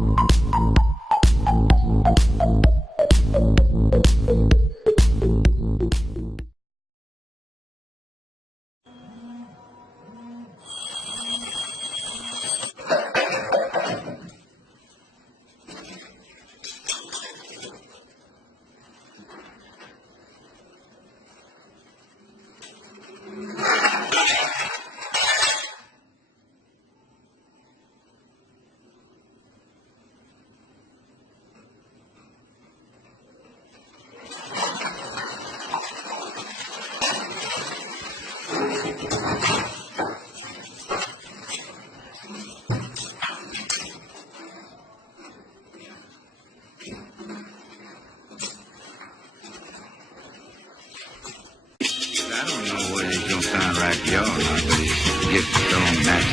I don't know whether it's gonna sound right to y'all or not, but it's just a strong match.